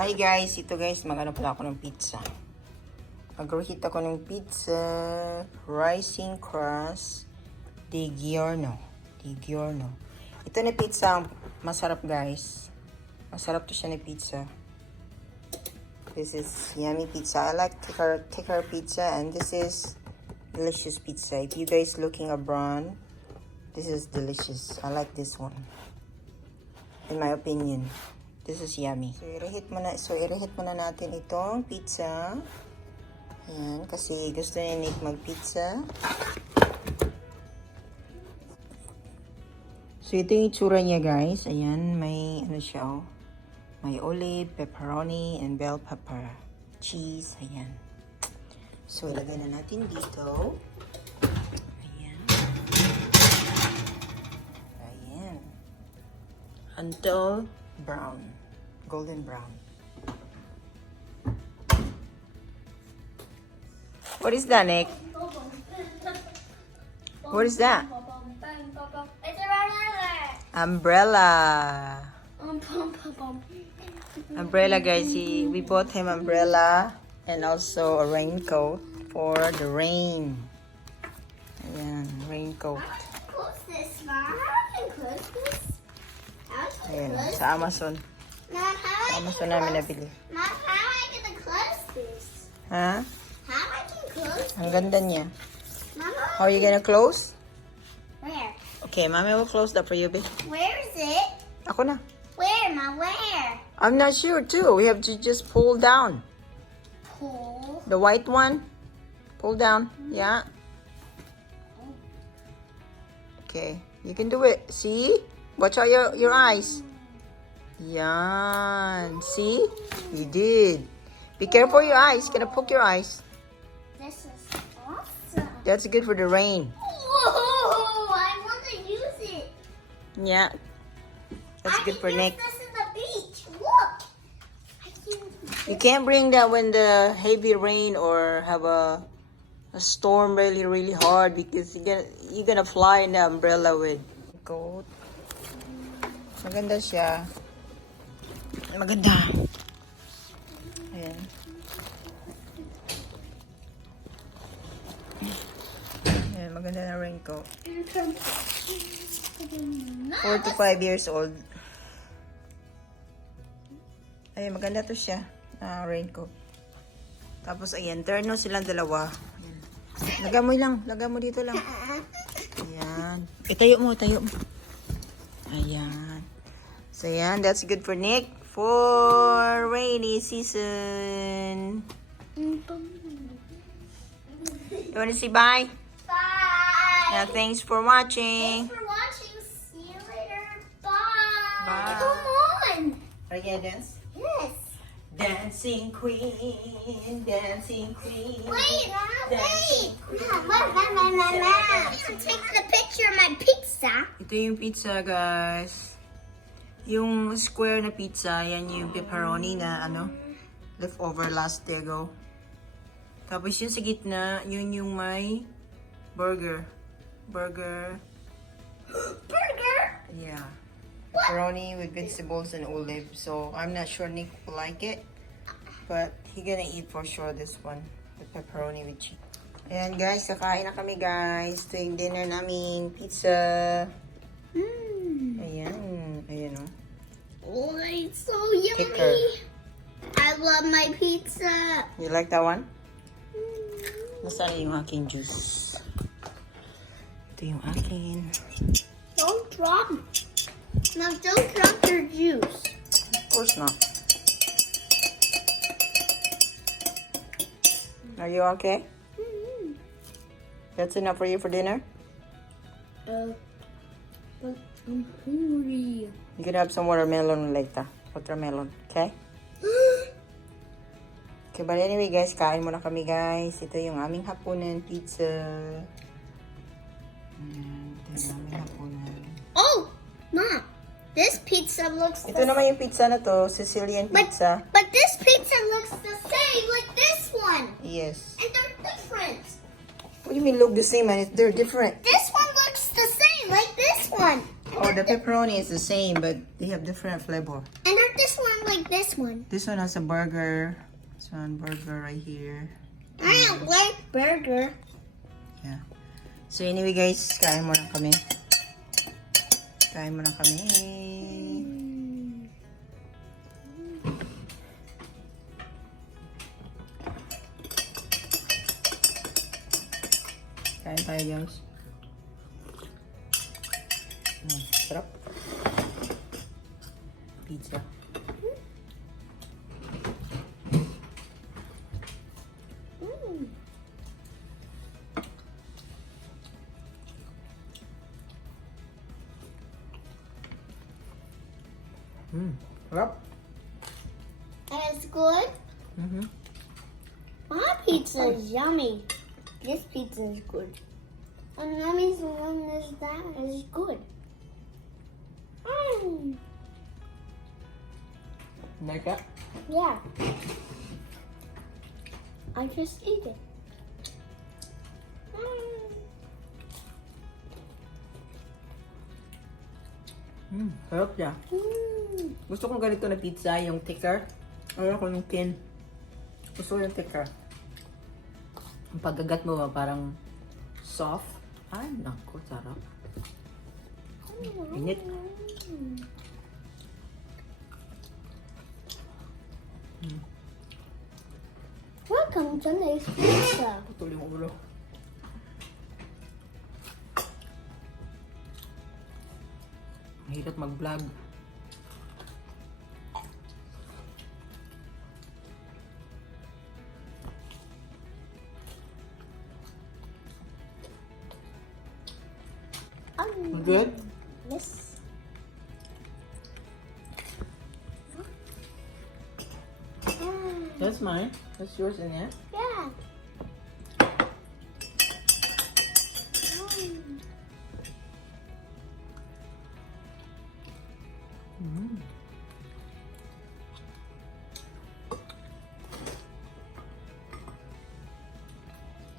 Hi guys, ito guys, magano pala ako ng pizza. Mag-reheat ako ng pizza, rising crust, Digiorno. Ito na pizza, masarap guys. Masarap to siya na pizza. This is yummy pizza. I like thicker pizza, and this is delicious pizza. If you guys looking abroad, this is delicious. I like this one. In my opinion. This is yummy. So, i-reheat muna natin itong pizza. Ayan, kasi gusto ni Nick mag-pizza. So, ito yung itsura niya, guys. Ayan, may ano siya, oh. May olive, pepperoni, and bell pepper. Cheese, ayan. So, ilagay na natin dito. Ayan. Ayan. Until brown. Golden brown. What is that, Nick? What is that? It's a Umbrella. Umbrella, guys. We bought him umbrella and also a raincoat for the rain. Ayan, raincoat. Close this, Mom. How can close this? Ayan, sa Amazon. Mom, Sa Amazon namin nabili. Mom, how am I gonna close this? Ha? How I can close? Ang ganda niya. Mama, How are you gonna close? where? Okay, Mommy will close that for you, babe. Where is it? Ako na. Where, Ma? Where? I'm not sure too. We have to just pull down. Pull. The white one. Pull down. Yeah. Okay. You can do it. See? Watch out your eyes. Yan. See? You did. Be careful your eyes. Gonna poke your eyes. This is awesome. That's good for the rain. Whoa! I want to use it. Yeah. That's I good can for use Nick. this in the beach. Look. I can. You can't bring that when the heavy rain or have a storm really hard, because you're gonna fly in the umbrella with coat. Maganda siya. Maganda. Ayan. Ayan, maganda na raincoat. 4 to 5 years old. Ayan, maganda to siya. Raincoat. Tapos, ayan, turno silang dalawa. Ayan. Lagay mo dito lang. Ayan. Tayo mo. Ayan. So, ayan, that's good for Nick for rainy season. You wanna say bye? Bye. Yeah, thanks for watching. Thanks for watching. See you later. Bye. Bye. Come on. Are you gonna dance? Yes. Dancing queen. Wait. I'm taking a picture of my pizza. Ito yung pizza, guys. Yung square na pizza, yan yung pepperoni na leftover last day ago. Tapos yung sa gitna, yun yung may burger. Burger? Yeah. Pepperoni with vegetables and olive. So, I'm not sure Nick will like it. But, he gonna eat for sure this one. With pepperoni with cheese. Ayan guys, kakain na kami guys. Ito yung dinner namin. Pizza. Ayan. Ayan o. Oh, it's so yummy. Thicker. I love my pizza. You like that one? Nasaan yung aking juice? Ito yung akin. Don't drop. Now, don't drop your juice. Of course not. Are you okay? That's enough for you for dinner? But I'm hungry. You can have some watermelon later. Watermelon, okay? Okay, but anyway guys, kain muna kami guys. Ito yung aming hapunan pizza. Ito yung aming hapunan. Oh, Mom, this pizza looks Ito naman yung pizza na to, Sicilian pizza. But this pizza looks the same like this one. Yes. And they're different. What do you mean look the same, man? They're different. This one looks the same like this one. Oh, the pepperoni is the same, but they have different flavor. And this one like like this one. This one has a burger. This one, burger right here. I don't like burger. Yeah. So anyway guys, kain muna kami. Kain muna kami. Kain tayo guys. Sarap. Pizza. Sarap. It's good. My pizza is yummy. This pizza is good. And Mommy's one is that is good. Like that? Yeah. I just eat it. Sarap niya. Gusto ko ganito na pizza, yung thicker. Ayaw ko yung thin. Gusto ko yung thicker. Ang pagkagat mo ba parang soft? Ay, naku, sarap. Init. Welcome to Nice Pizza. Putol yung ulo. Mahirap mag-vlog. Good? Yes. That's mine. That's yours in there. Yeah.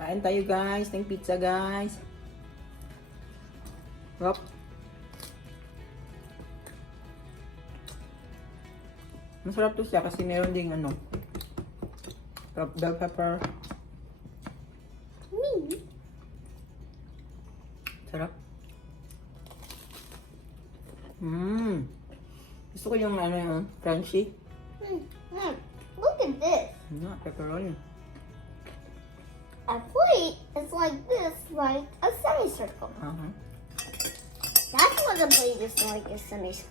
Kain tayo guys. Ng pizza guys. Yup. Masarap to siya kasi meron ding ano. Bell pepper. Sarap. Gusto ko yung ano yung crunchy. Look at this. Not pepperoni. A plate is like this, like a semicircle. That's what a plate is like, a semicircle.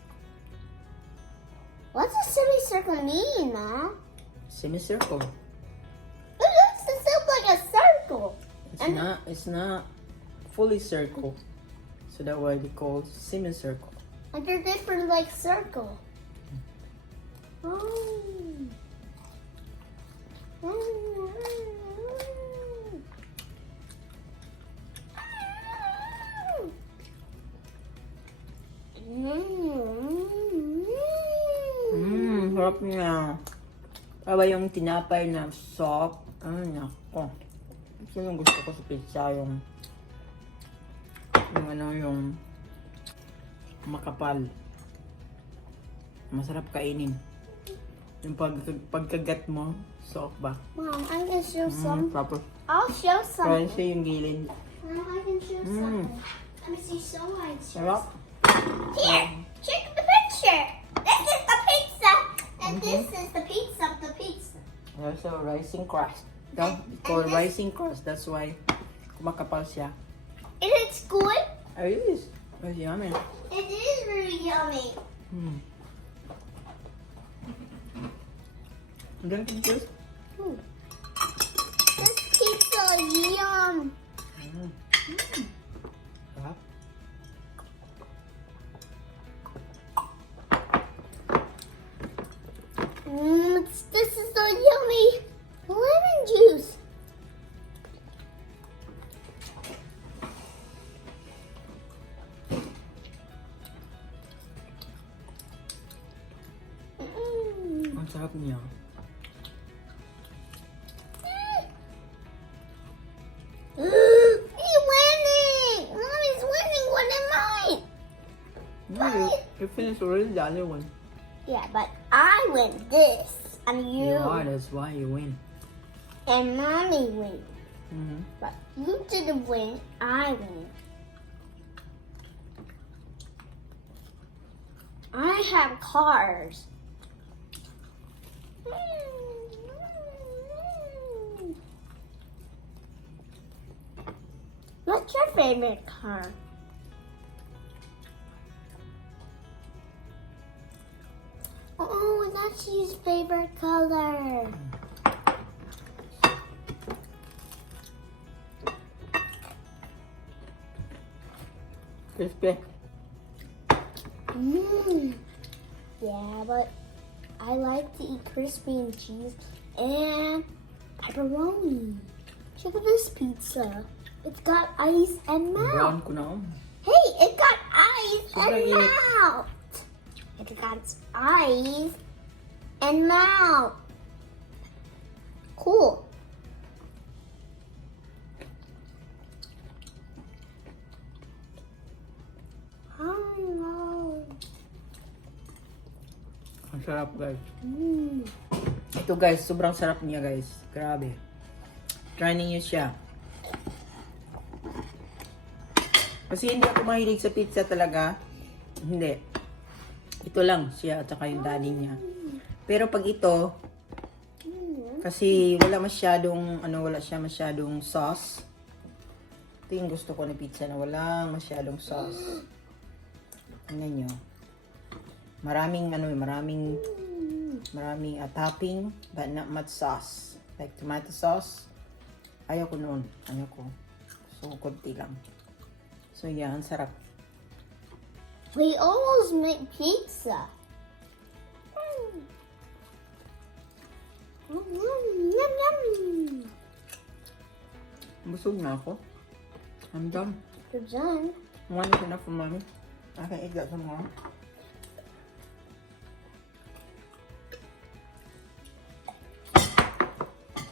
What's a semicircle mean, Mom? Semicircle. It looks like a circle. It's not fully circle. So that's why they call semicircle. And they're different like circle. Sarap niya. Taba yung tinapay na soft. Nako. Ito yung gusto ko sa pizza, yung makapal. Masarap kainin. Yung pagkagat mo, soft ba? Mom, I can show some. Proper. I'll show something. Crunchy yung gilid. Mom, I can show something. Let me see so I show. Sarap. Here, check the picture. This is the pizza, and this is the pizza of the pizza. There's a rising crust. It's called rising crust. That's why kumakapal siya. Is it good? It is. It's yummy. It is really yummy. Don't you just? This pizza is yum. Sarap. This is so yummy. Lemon juice. Ang sarap niya. He's winning. Mommy's winning. What am I? No, you finished already the other one. Yeah, but I win this. And you. Yeah, that's why you win. And mommy win. Mm-hmm. But you didn't win. I win. I have cars. What's your favorite car? Oh, that's his favorite color. Crispy. Yeah, but I like to eat crispy and cheese and pepperoni. Check out this pizza. It's got ice and melt. Brown ko na. Hey, it got ice Sobrang and init. melt. It got ice and melt. Cool. Ang sarap, guys. Mm. Ito, guys, sobrang sarap niya, guys. Grabe. Try niyo siya. Kasi hindi ako mahilig sa pizza talaga. Hindi. Ito lang siya at saka yung daddy niya. Pero pag ito, kasi wala siya masyadong sauce. Ito yung gusto ko na pizza na walang masyadong sauce. Tingnan nyo. Maraming topping but not much sauce. Like tomato sauce. Ayoko noon. Ayoko. So, konti lang. So, yeah, ang sarap. We almost made pizza. Yum, yum. Busog na ako. I'm done. You're done. One is enough for mommy. I can eat that some more.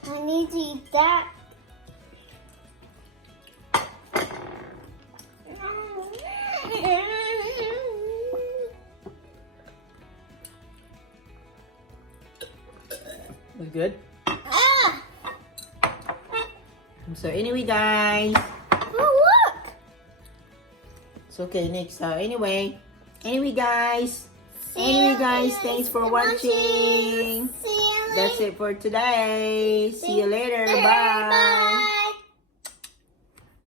I need to eat that. Was good? Ah! So anyway, guys. Oh, look! It's okay, next. Anyway, guys. See you Thanks for watching. See you That's later. it for today. See you later. Bye. Bye.